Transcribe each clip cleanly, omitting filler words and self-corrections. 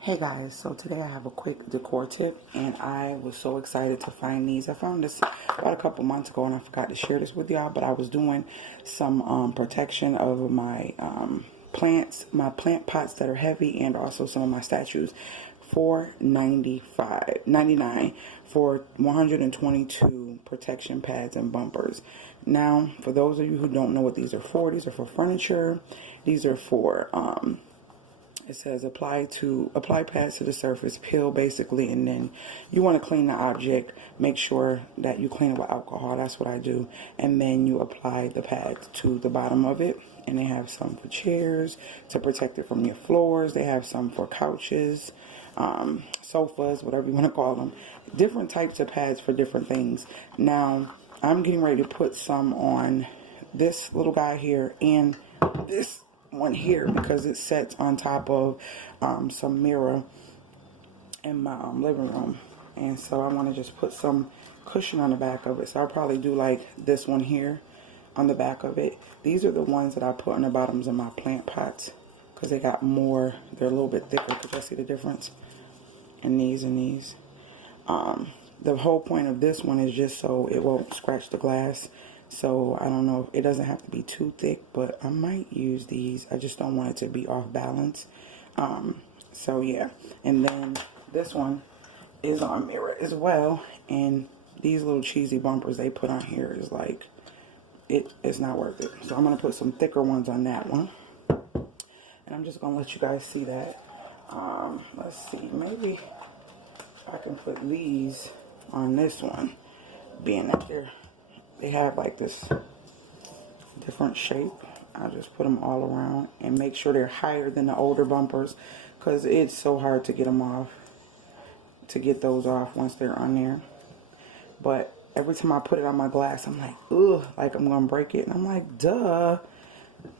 Hey guys, so today I have a quick decor tip, and I was so excited to find these. I found this about a couple months ago and I forgot to share this with y'all, but I was doing some protection of my plants, my plant pots that are heavy, and also some of my statues for $99 for 122 protection pads and bumpers. Now, for those of you who don't know what these are for furniture. These are for it says apply pads to the surface, peel basically, and then you want to clean the object. Make sure that you clean it with alcohol. That's what I do. And then you apply the pads to the bottom of it. And they have some for chairs to protect it from your floors. They have some for couches, sofas, whatever you want to call them. Different types of pads for different things. Now, I'm getting ready to put some on this little guy here and this one here, because it sets on top of some mirror in my living room, and so I want to just put some cushion on the back of it. So I'll probably do like this one here on the back of it. These are the ones that I put on the bottoms of my plant pots because they got more, they're a little bit thicker. Could y'all see the difference in these and these? The whole point of this one is just so it won't scratch the glass. So I don't know, it doesn't have to be too thick, but I might use these. I just don't want it to be off balance. So yeah, and then this one is on mirror as well, and these little cheesy bumpers they put on here is like, it's not worth it. So I'm gonna put some thicker ones on that one, and I'm just gonna let you guys see that. Let's see, maybe I can put these on this one, being that they have like this different shape. I'll just put them all around and make sure they're higher than the older bumpers, because it's so hard to get them off, to get those off once they're on there. But every time I put it on my glass, I'm like, ugh, like I'm gonna break it. And I'm like, duh.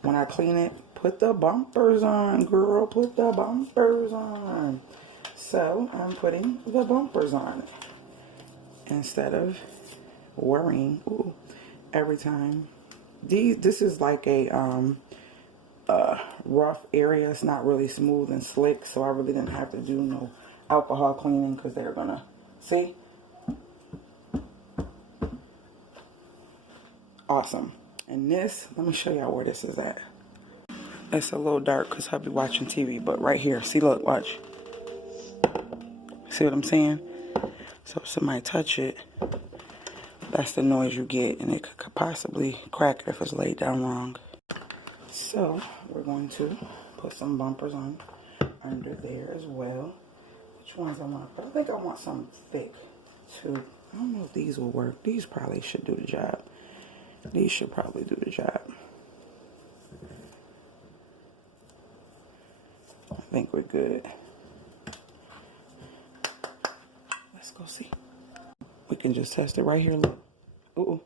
When I clean it, put the bumpers on, girl, put the bumpers on. So I'm putting the bumpers on instead of worrying every time. This is like a rough area. It's not really smooth and slick, so I really didn't have to do no alcohol cleaning, because they're gonna see. Awesome. And this, let me show y'all where this is at. It's a little dark because I'll be watching TV, but right here, see, look, watch. See what I'm saying? So if somebody touch it, that's the noise you get, and it could possibly crack it if it's laid down wrong. So we're going to put some bumpers on under there as well. Which ones I want to put? I think I want some thick too. I don't know if these will work. These probably should do the job. These should probably do the job. I think we're good. Let's go see. We can just test it right here. Look. Ooh.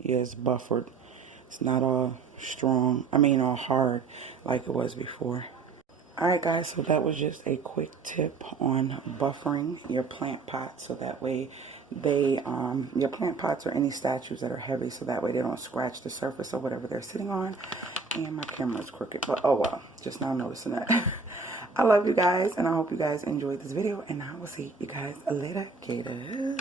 Yeah, it's buffered. It's not all strong. I mean, all hard like it was before. Alright guys, so that was just a quick tip on buffering your plant pots, so that way they, your plant pots or any statues that are heavy, so that way they don't scratch the surface of whatever they're sitting on. And my camera's crooked, but oh well, just now noticing that. I love you guys, and I hope you guys enjoyed this video, and I will see you guys later, gators.